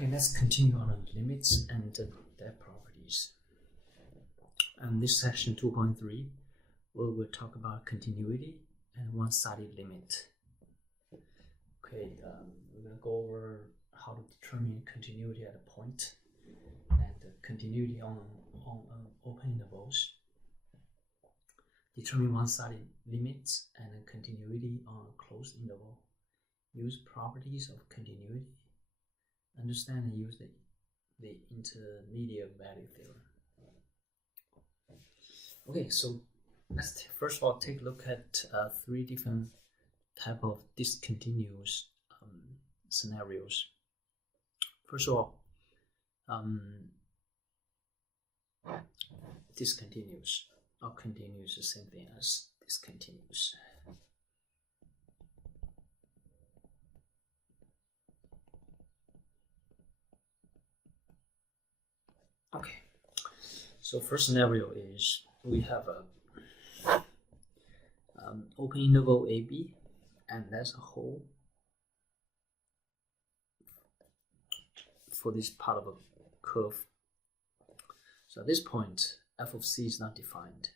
Okay, let's continue on limits and their properties. And this section 2.3, we'll talk about continuity and one-sided limit. Okay, we're going to go over how to determine continuity at a point and continuity on open intervals. Determine one-sided limits and continuity on a closed interval. Use properties of continuity. Understand and use the intermediate value theorem. Okay, so let's first of all take a look at three different type of discontinuous scenarios. First of all, discontinuous or continuous is the same thing as discontinuous. Okay, so first scenario is we have a open interval AB, and that's a hole for this part of a curve. So at this point, f of c is not defined.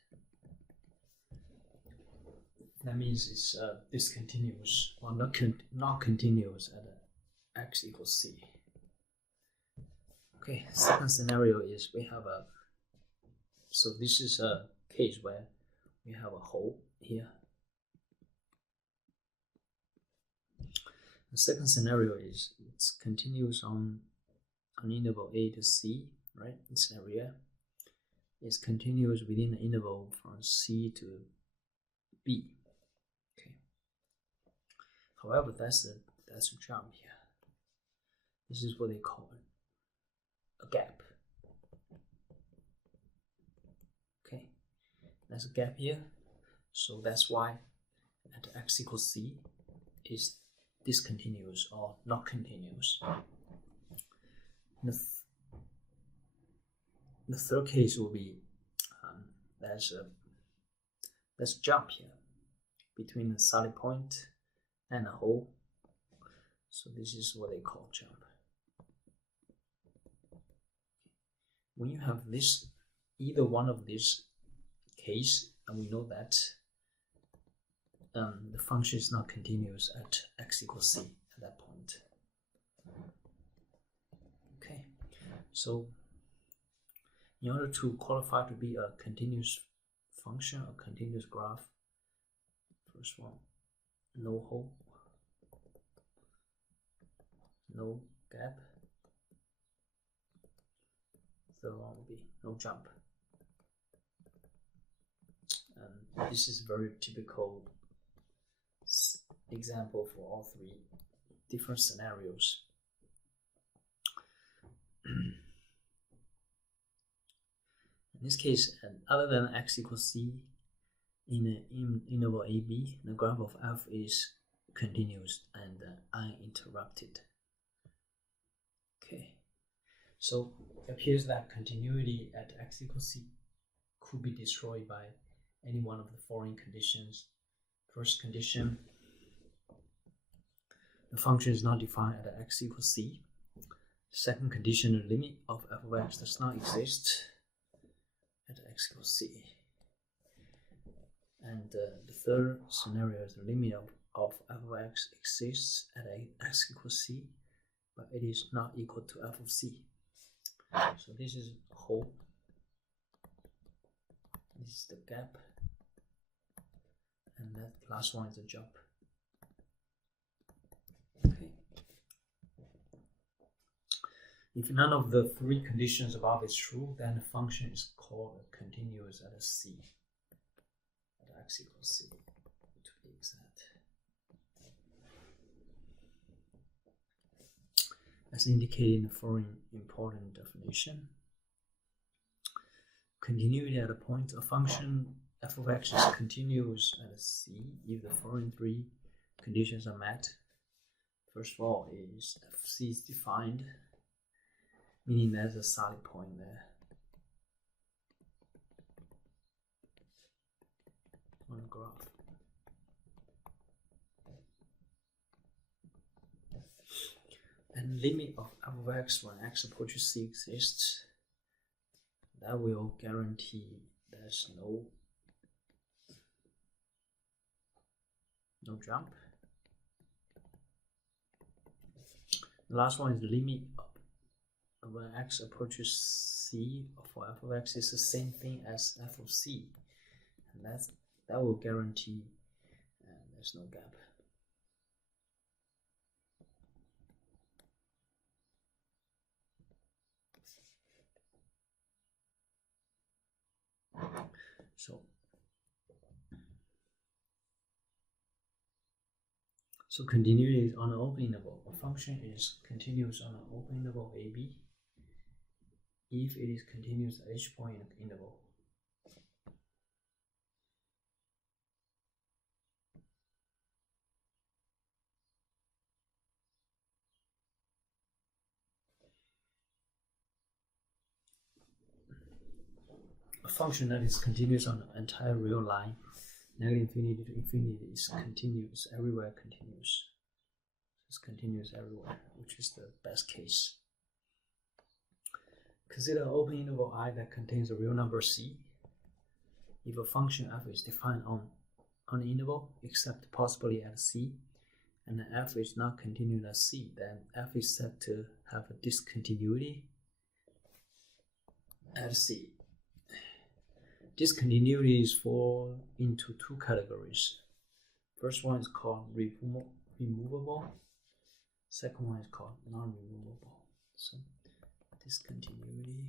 That means it's discontinuous or not continuous at x equals c. Okay, second scenario is we have so this is a case where we have a hole here. The second scenario is it's continuous on an interval a to c, right? This area is continuous within the interval from c to b. Okay. However, that's a jump here. This is what they call a gap. Okay, there's a gap here, so that's why at x equals c is discontinuous or not continuous. The third case will be there's a jump here between the solid point and a hole, so this is what they call jump. When you have this, either one of these case, and we know that the function is not continuous at x equals c at that point. Okay, so in order to qualify to be a continuous function, a continuous graph, first one, no hole, no gap. Third one will be no jump. And this is very typical example for all three different scenarios. In this case, other than x equals c, in an interval AB, the graph of f is continuous and uninterrupted. Okay, so it appears that continuity at x equals c could be destroyed by any one of the following conditions. First condition, the function is not defined at x equals c. Second condition, the limit of f of x does not exist at x equals c. And the third scenario is the limit of f of x exists at x equals c, but it is not equal to f of c. So this is a hole, this is the gap, and that last one is a jump. Okay. If none of the three conditions above is true, then the function is called continuous at a c, at x equals c, to be exact. As indicated in the following important definition, continuity at a point, a function f of x is continuous at a c if the following three conditions are met. First of all is f of c is defined, meaning there's a solid point there on the graph. and limit of f of x when x approaches c exists, that will guarantee there's no jump. The last one is the limit of when x approaches c for f of x is the same thing as f of c, and that will guarantee there's no gap. So continuity is on an open interval. A function is continuous on an open interval AB if it is continuous at each point in the interval. A function that is continuous on the entire real line, negative infinity to infinity, is continuous everywhere. Continuous. It's continuous everywhere, which is the best case. Consider an open interval I that contains a real number c. If a function f is defined on the interval except possibly at c, and f is not continuous at c, then f is said to have a discontinuity at c. Discontinuities fall into two categories. First one is called removable. Second one is called non-removable. So discontinuity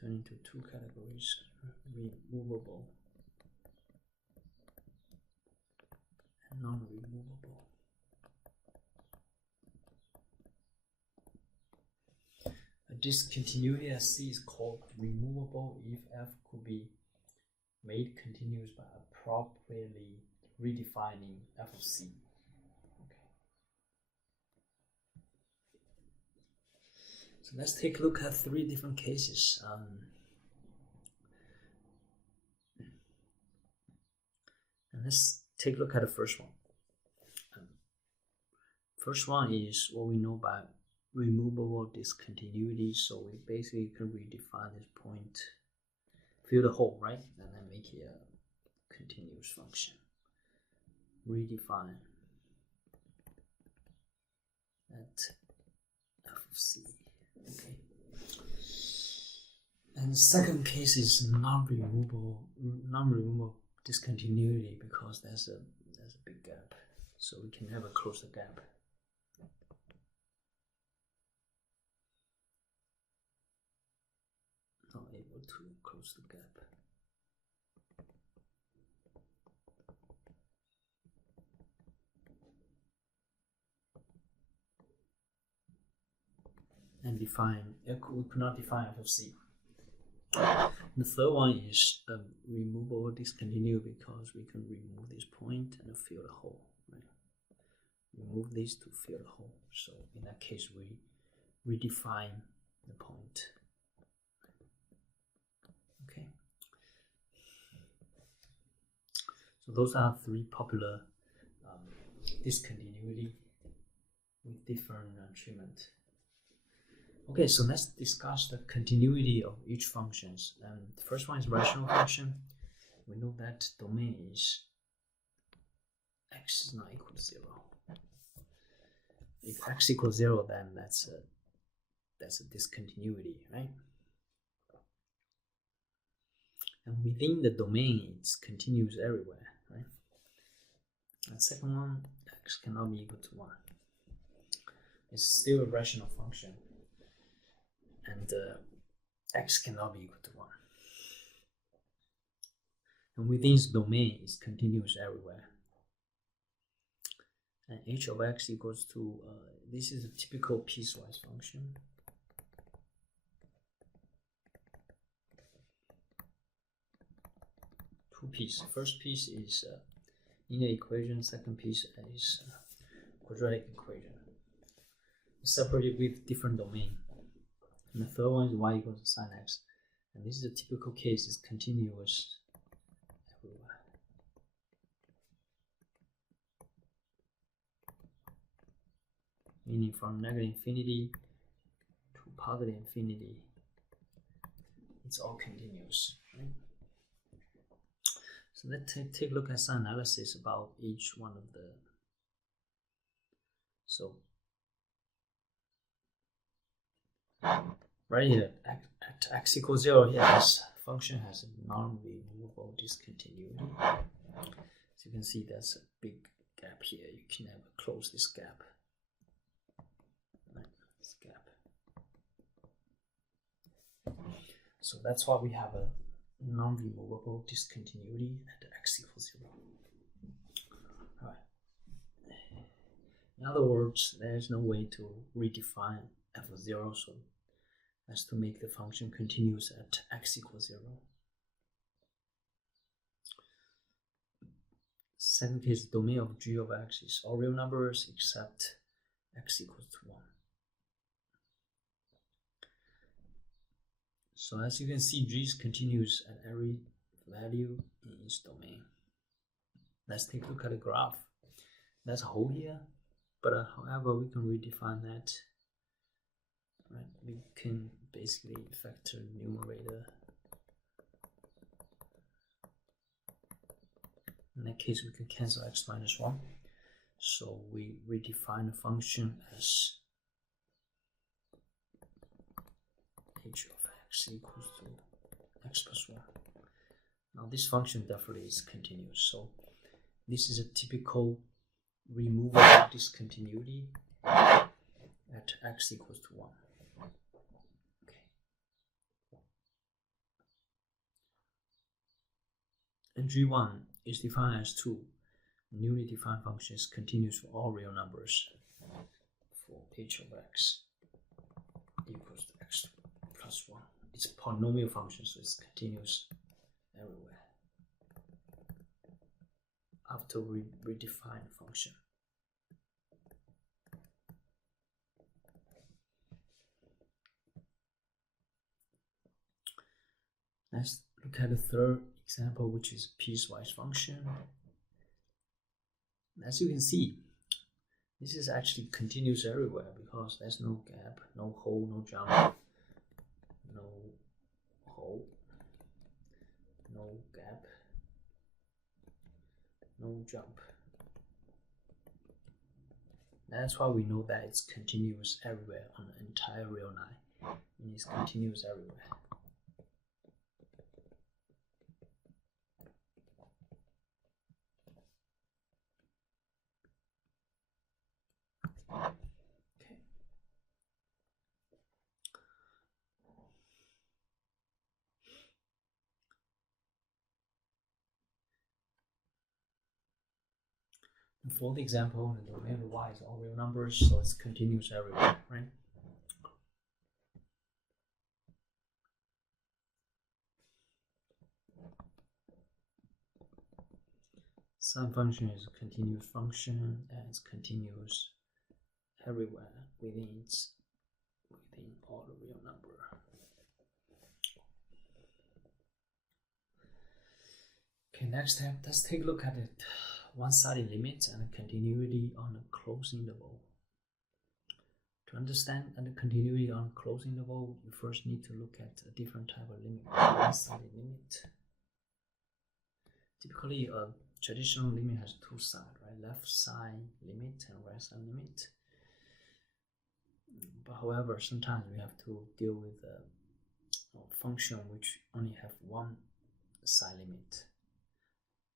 turn into two categories: removable and non-removable. A discontinuity at C is called removable if f could be made continuous by appropriately redefining f of c. Okay. So let's take a look at three different cases. And let's take a look at the first one. First one is what we know by removable discontinuity. So we basically can redefine this point, fill the hole, right? And then make it a continuous function. Redefine at f of c. Okay. And the second case is non-removable discontinuity, because there's a big gap, so we can never close the gap. Not able to close the gap. And we could not define f of c. The third one is removable discontinuity, because we can remove this point and fill the hole. Right? Remove this to fill the hole. So in that case, we redefine the point. Okay. So those are three popular discontinuity with different treatment. Okay, so let's discuss the continuity of each functions. The first one is rational function. We know that domain is x is not equal to 0. If x equals 0, then that's a discontinuity, right? And within the domain, it's continuous everywhere, right? And second one, x cannot be equal to 1. It's still a rational function, and x cannot be equal to 1. And within this domain, it's continuous everywhere. And h of x equals to, this is a typical piecewise function. Two pieces. First piece is linear equation. Second piece is quadratic equation. Separated with different domain. And the third one is y equals to sine x. And this is a typical case, it's continuous everywhere. meaning from negative infinity to positive infinity, it's all continuous, right? So let's take a look at some analysis about each one of the. So right here at x equals 0, here this function has a non-removable discontinuity. So you can see there's a big gap here. You can never close this gap. Right, this gap. So that's why we have a non-removable discontinuity at x equals 0. All right. In other words, there's no way to redefine f of 0, so as to make the function continuous at x equals 0. Second case, domain of g of x is all real numbers except x equals to 1. So as you can see, g is continuous at every value in its domain. Let's take a look at the graph. There's a hole here, but however, we can redefine that. Right, we can basically factor numerator. In that case, we can cancel x minus 1. So we redefine the function as h of x equals to x plus 1. Now this function definitely is continuous. So this is a typical removable discontinuity at x equals to 1. Okay. And g1 is defined as 2. Newly defined function is continuous for all real numbers for h of x equals to x plus 1. It's a polynomial function, so it's continuous everywhere after we redefine the function. Let's look at the third example, which is piecewise function. As you can see, this is actually continuous everywhere because there's no gap, no hole, no jump, no hole, no gap, no jump. That's why we know that it's continuous everywhere on the entire real line. And it's continuous everywhere. Okay. And for the example, the domain of y is all real numbers, so it's continuous everywhere, right? Some function is a continuous function and it's continuous everywhere within all the real number. Okay, next step, let's take a look at it. One-sided limit and a continuity on a closed interval. To understand the continuity on a closed interval, you first need to look at a different type of limit, one-sided limit. Typically, a traditional limit has two sides, right? Left side limit and right side limit. But however, sometimes we have to deal with a function which only have one side limit.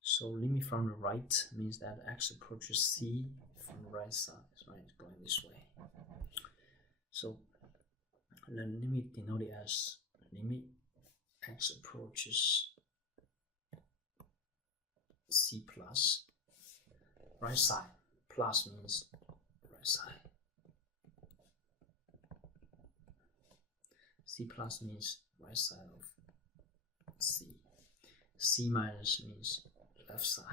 So limit from the right means that x approaches c from the right side, right? It's going this way. So the limit denoted as limit x approaches c plus right side. Plus means right side. C plus means right side of c. C minus means left side.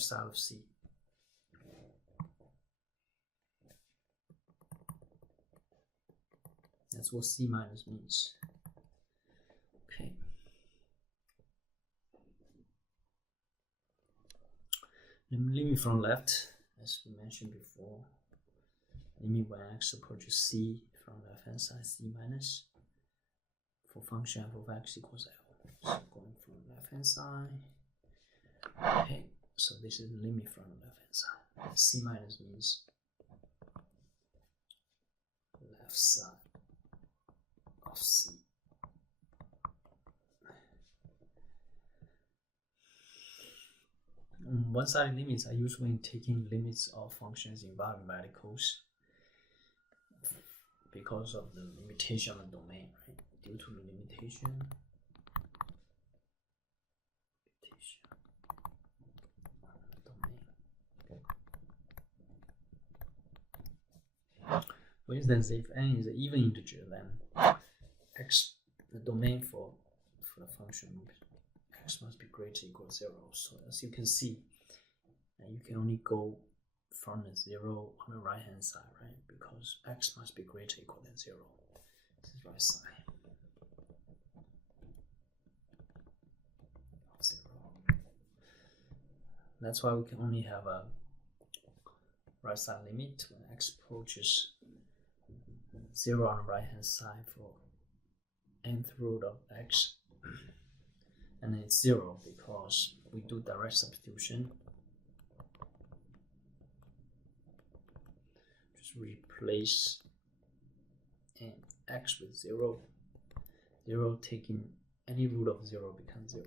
left side of C. That's what C minus means. Okay. Limit from left, as we mentioned before. Limit when x approaches C from left hand side, C minus. For function f of x equals L. So going from left hand side. Okay, so this is the limit from the left hand side. C minus means left side of C. One-sided limits are used when taking limits of functions involving radicals because of the limitation of the domain, right? Due to the limitation of the domain. For instance, if n is an even integer, then x, the domain for the function x must be greater or equal to 0. So as you can see, you can only go from the 0 on the right hand side, right? Because x must be greater or equal than 0. This is right side of 0. That's why we can only have a right side limit when x approaches 0 on the right hand side for nth root of x, and then it's 0 because we do direct substitution. Just replace x with 0. 0 taking any root of 0 becomes 0.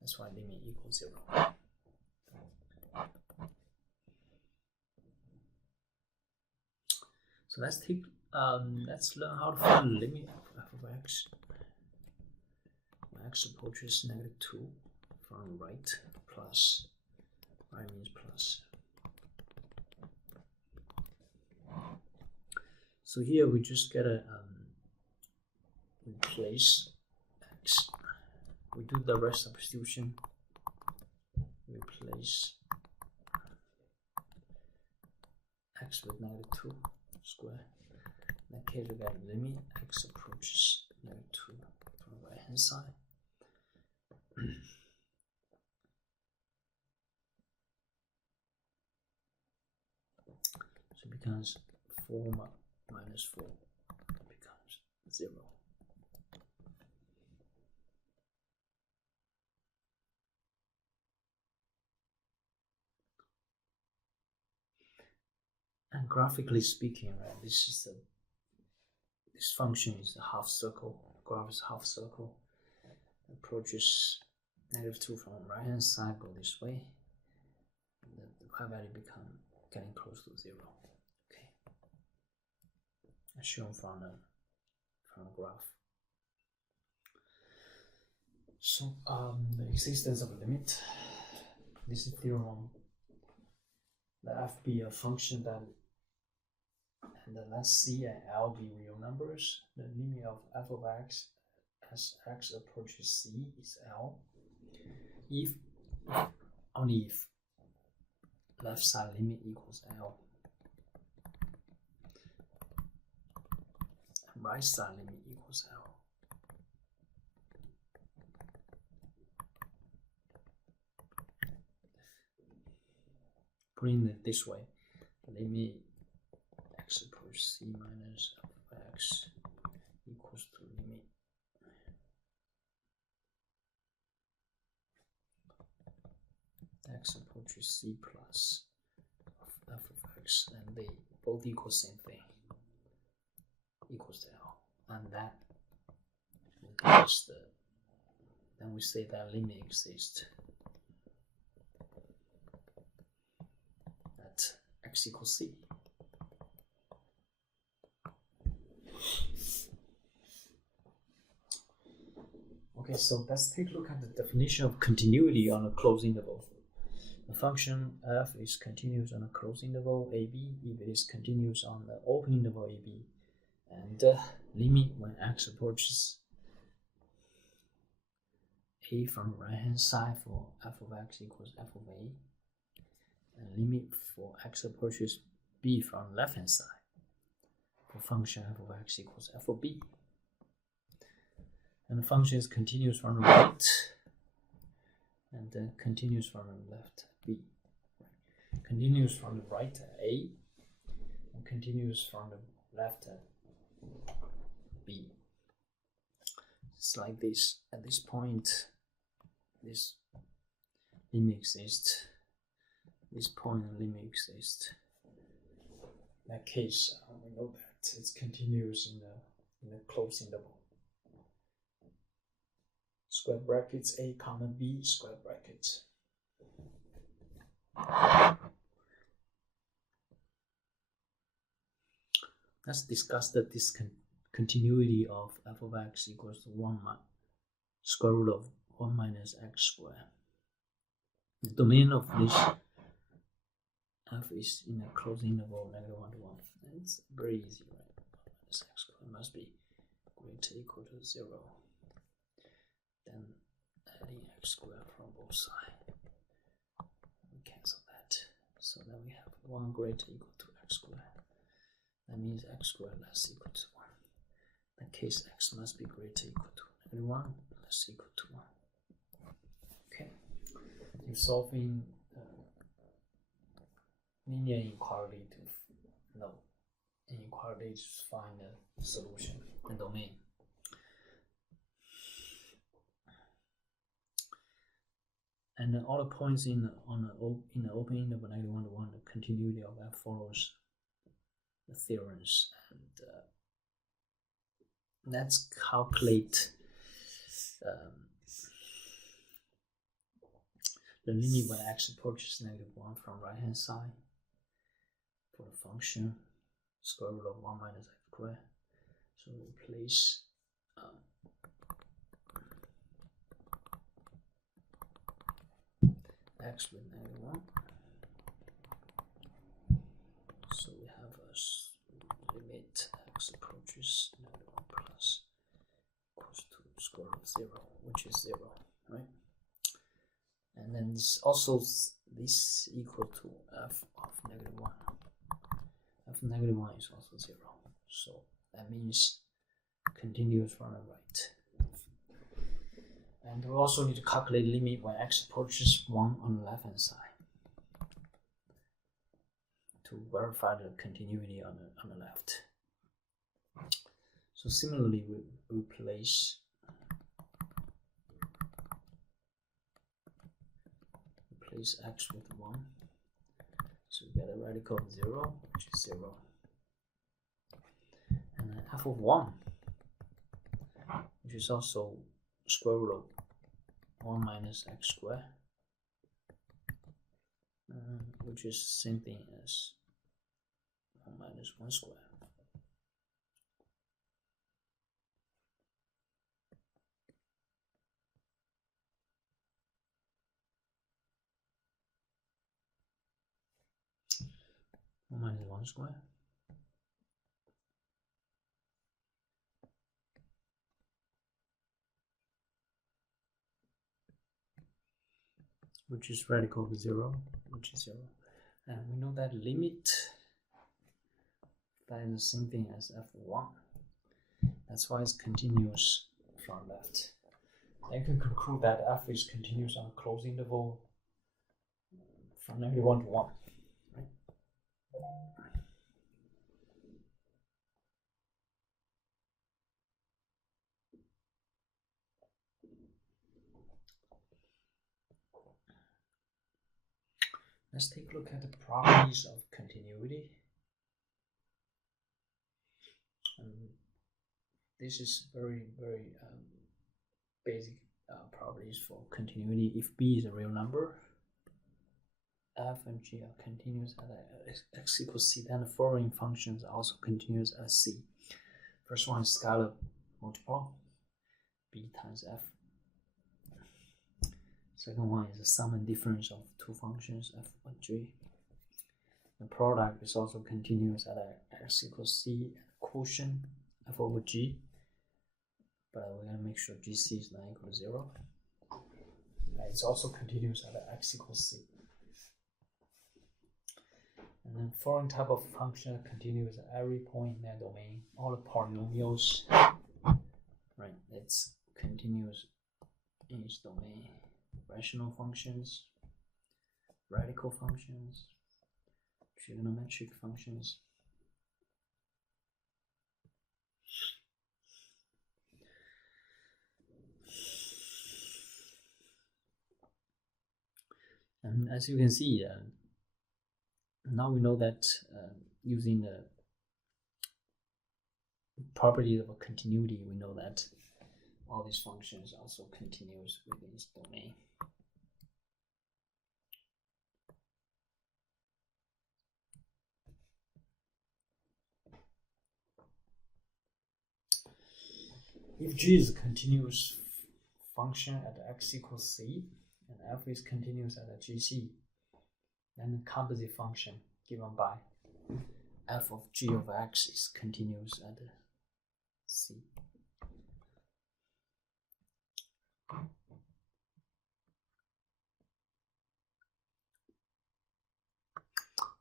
That's why limit equals 0. So let's learn how to find the limit of f of x. When x approaches -2 from right, plus, right means plus. So here we just gotta replace x. We do the direct substitution. Replace x with -2 square. In that case, we got limit x approaches -2 from the right hand side. So it becomes 4 minus 4 becomes 0. And graphically speaking, right, this function is a half circle. The graph is a half circle. Approaches -2 from the right hand side, go this way. And the y value become getting close to 0. Okay, as shown from the graph. So the existence of a limit. This is theorem. Let f be a function that, and then let C and L be real numbers. The limit of f of x as x approaches C is L. If, only if, left side limit equals L, and right side limit equals L. Putting it this way, limit x approaches C minus f of x equals to limit x approaches C plus f of x, and they both equal same thing, equals to L, and that equals then we say that limit exists at x equals C. Okay, so let's take a look at the definition of continuity on a closed interval. The function f is continuous on a closed interval AB if it is continuous on the open interval AB, and limit when x approaches a from the right hand side for f of x equals f of a, and limit for x approaches b from the left hand side for function f of x equals f of b. And the function is continuous from the right and then continuous from the left b. Continuous from the right a and continuous from the left b. It's like this. At this point, this limit exists. This point limit exists. In that case, we know that it's continuous in the closed interval. Square brackets a comma b square brackets. Let's discuss the discontinuity of f of x equals to 1 square root of 1 minus x squared. The domain of this f is in a closed interval -1 to 1. It's very easy, right? Minus x squared must be greater or equal to 0. Then adding x squared from both sides. We cancel that. So then we have 1 greater or equal to x squared. That means x squared less equal to 1. In that case, x must be greater or equal to -1 less equal to 1. Okay. You're solving linear inequality to inequality to find the solution, the domain. And then all the points in the open interval -1 to 1, the continuity of f follows the theorems, and let's calculate the limit when x approaches -1 from right hand side for the function square root of 1 minus x squared. So replace x with -1. So we have a limit x approaches -1 plus equals to square root of 0, which is 0, right? And then this equal to f of -1. F of -1 is also 0. So that means continuous from the right. And we also need to calculate limit when x approaches 1 on the left hand side to verify the continuity on the left. So similarly, we replace x with 1. So we get a radical of 0, which is 0. And then f of 1, which is also square root of 1 minus x squared, which is the same thing as 1 minus 1 squared. Minus 1 square, which is radical of 0, which is 0. And we know that limit, that is the same thing as f1. That's why it's continuous from left. And you can conclude that f is continuous on a closed interval from -1 to 1. Right? Let's take a look at the properties of continuity. This is very basic properties for continuity. If b is a real number, f and g are continuous at x equals c, then the following functions are also continuous at c. First one is scalar multiple, b times f. Second one is the sum and difference of two functions, f and g. The product is also continuous at x equals c, and quotient f over g, but we're going to make sure gc is not equal to 0. and it's also continuous at x equals c. And then following type of function continues at every point in that domain. All the polynomials, right? It's continuous in its domain. Rational functions, radical functions, trigonometric functions. And as you can see, now we know that using the property of a continuity, we know that all these functions also continuous within its domain. If G is a continuous function at x equals c, and f is continuous at a GC, then the composite function given by f of g of x is continuous at c.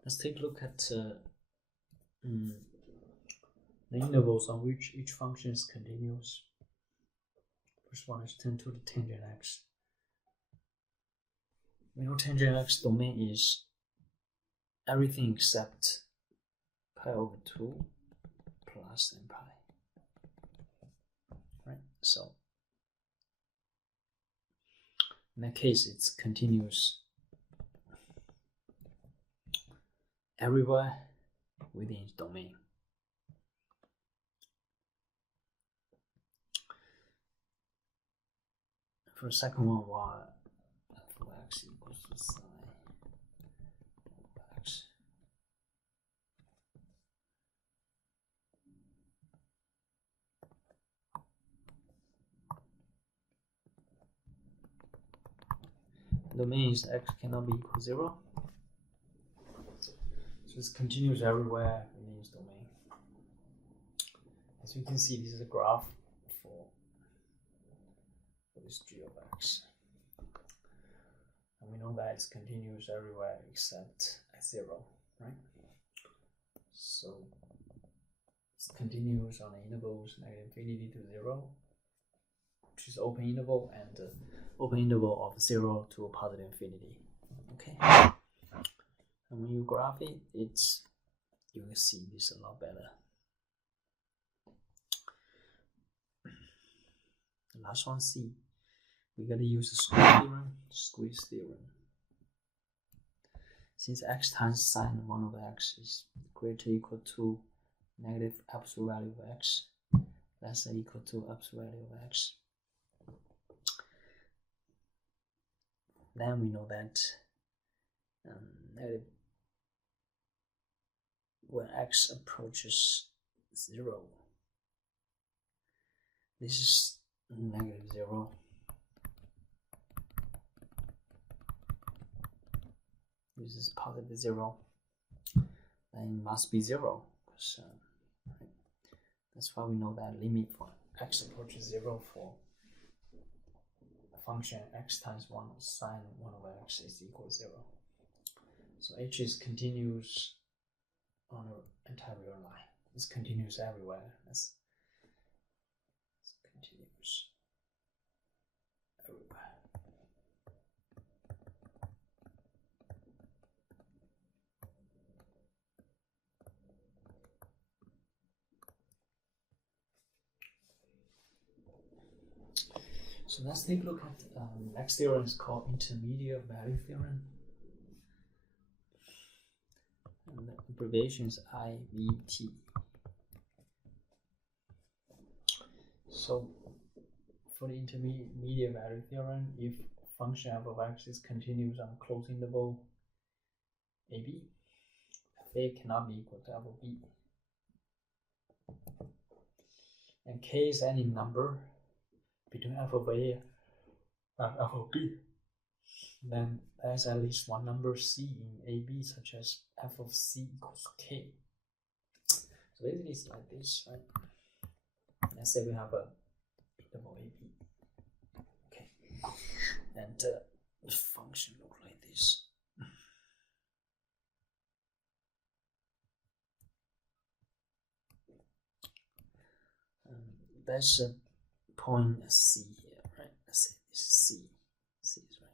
Let's take a look at the intervals on which each function is continuous. First one is 10 to the tangent x. We know tangent x domain is everything except pi over 2 plus n pi. Right? So in that case, it's continuous everywhere within its domain. For the second one, y f of x equals to sine of x. The domain is x cannot be equal to 0. So it's continuous everywhere within its domain. As you can see, this is a graph for this g of x. And we know that it's continuous everywhere except at 0, right? So it's continuous on the intervals -infinity to 0, which is open interval, and open interval of 0 to a positive infinity. Okay. And when you graph it, you will see this a lot better. The last one, C. We gotta use the squeeze theorem. Since x times sine 1 over x is greater or equal to negative absolute value of x, less than or equal to absolute value of x, then we know that when x approaches 0, this is -0. This is positive 0. Then it must be 0. So, right? That's why we know that limit for x approaches 0 for a function x times 1 sine 1 over x is equal to 0. So h is continuous on an entire real line. It's continuous everywhere. It's continuous everywhere. So let's take a look at next theorem is called intermediate value theorem. And the abbreviation is IVT. So for the intermediate value theorem, if function f of x is continuous on a closed interval AB, f A cannot be equal to f of B. And k is any number between f of A and f of B, then there's at least one number c in AB, such as f of c equals k. So basically it's like this, right? Let's say we have a interval AB. Okay. And the function look like this. There's a point C here, right? Let's say this is C. C is right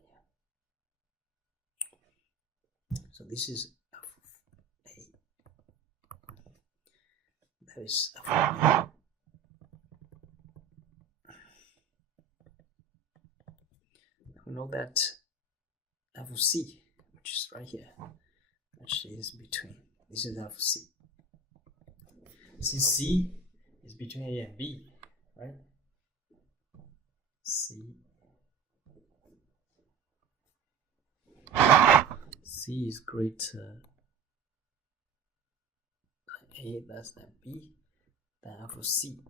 here. So this is f of A. That is f of A. We know that f of C, which is right here, actually is between. This is f of C. Since C is between A and B, right? C is greater than A less than B, then f of C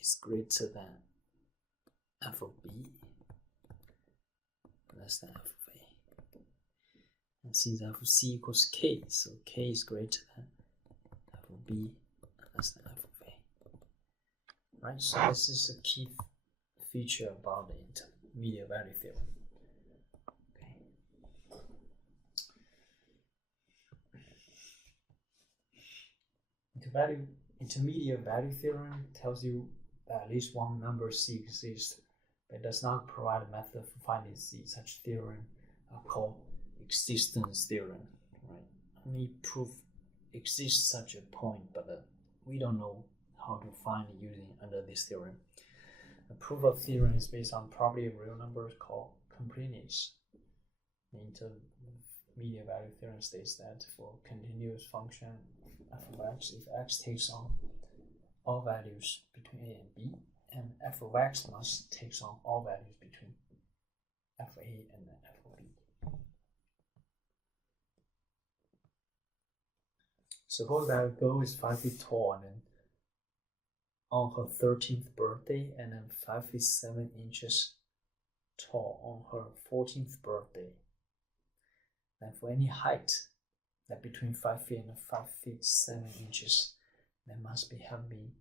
is greater than f of B less than f of A. And since f of C equals K, so K is greater than f of B less than f of A. Right, so this is a key feature about the intermediate value theorem. Okay. Intermediate value theorem tells you that at least one number C exists, but does not provide a method for finding C. Such theorem are called existence theorem. Right? Only proof exists such a point, but we don't know how to find it using under this theorem. The proof of theorem is based on property of real numbers called completeness. The intermediate value theorem states that for continuous function f of x, if x takes on all values between A and B, and f of x must takes on all values between f of A and f of B. Suppose that a girl is 5 feet tall and then on her 13th birthday, and then 5 feet 7 inches tall on her 14th birthday. And for any height that between 5 feet and 5 feet 7 inches, there must have been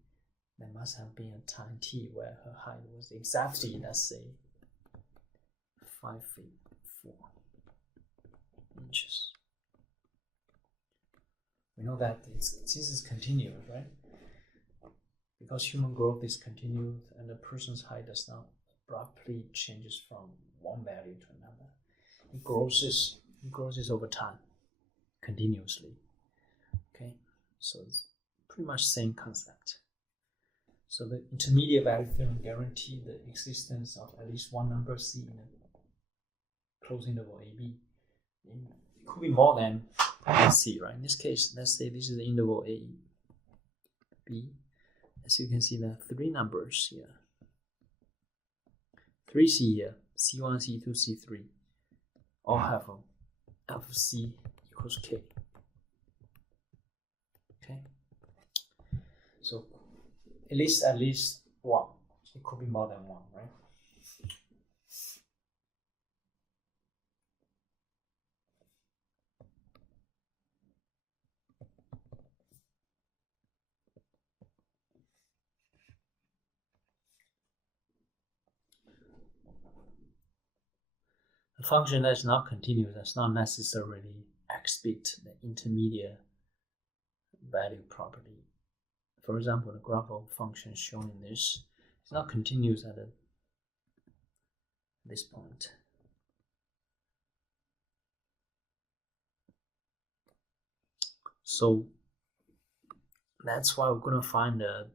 a time t where her height was exactly, let's say, 5 feet 4 inches. We know that this is continuous, right? Because human growth is continuous and a person's height does not abruptly changes from one value to another. It grows over time, continuously. Okay, so it's pretty much the same concept. So the intermediate value theorem guarantees the existence of at least one number C in a closed interval AB. It could be more than C, right? In this case, let's say this is the interval A, B. As you can see, there are three numbers here. 3C here, C1, C2, C3, all have f of C equals K. Okay, so at least one. It could be more than one, right? A function that is not continuous does not necessarily exhibit the intermediate value property. For example, the graph of function shown in this is not continuous at this point. So that's why we're going to find the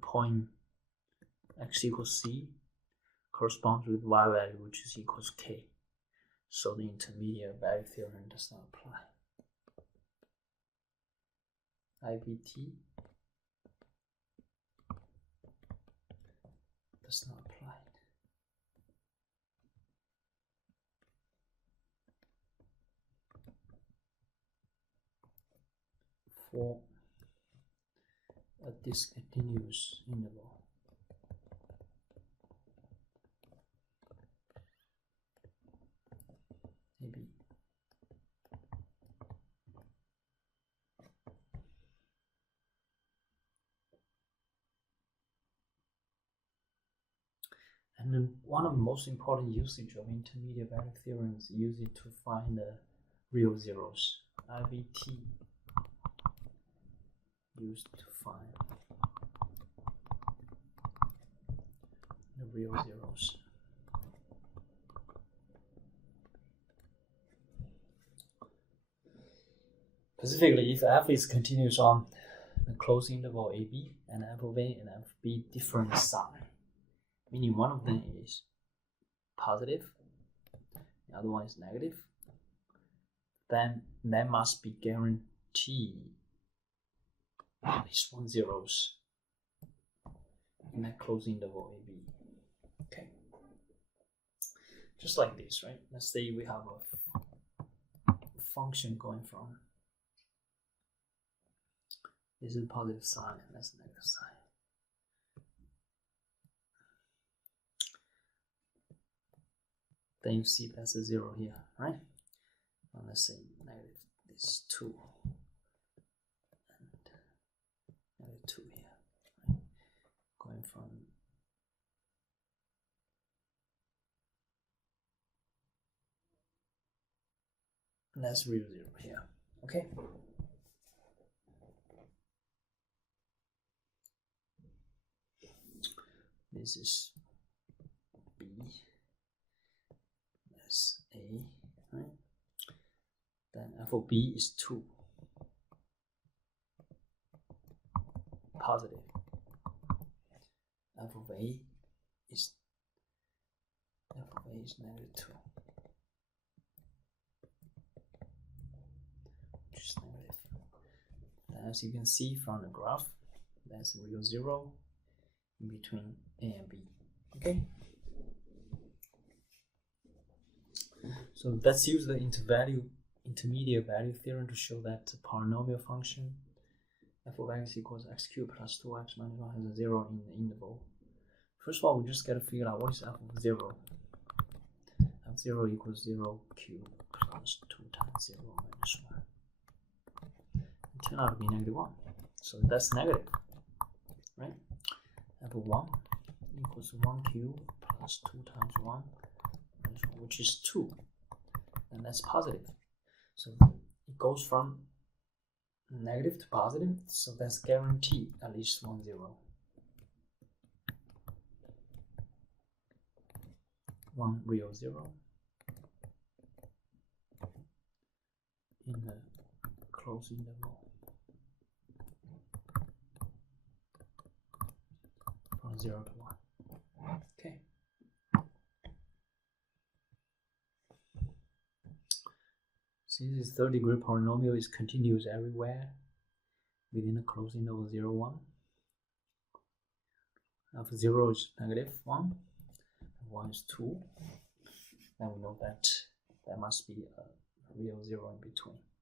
point x equals c corresponds with y value, which is equals k. So the intermediate value theorem does not apply. IVT does not apply. For a discontinuous interval. Maybe. And then one of the most important usage of intermediate value theorems is use it to find the real zeros. IVT used to find the real zeros. Specifically, if f is continuous on the closed interval AB and f of A and f of B different sign, meaning one of them is positive, the other one is negative, then there must be guaranteed at least 1 zeros in that closed interval AB. Okay, just like this, right? Let's say we have a function going from this is a positive sign and that's a negative sign. Then you see that's a 0 here, right? And let's say negative is 2 and negative 2 here, right? Going from and that's real 0 here, okay? This is B, that's A, right? Then f of B is 2, positive. F of A is negative 2, which is negative. Then as you can see from the graph, there's a real 0 in between A and B. Okay. So let's use the intermediate value theorem to show that the polynomial function f of x equals x cubed plus 2x minus 1 has a 0 in the interval. First of all, we just got to figure out what is f of 0. F of 0 equals 0 cubed plus 2 times 0 minus 1. It turned out to be negative 1. So that's negative, right? F of 1 equals 1 cubed plus 2 times 1 minus 1, which is 2. And that's positive. So it goes from negative to positive, so that's guaranteed at least 1 0. 1 real 0 in the closed interval from 0 to 1. Okay. Since this third degree polynomial is continuous everywhere within the closed interval 0, 1, f of 0 is negative 1, 1 is 2, then we know that there must be a real 0 in between.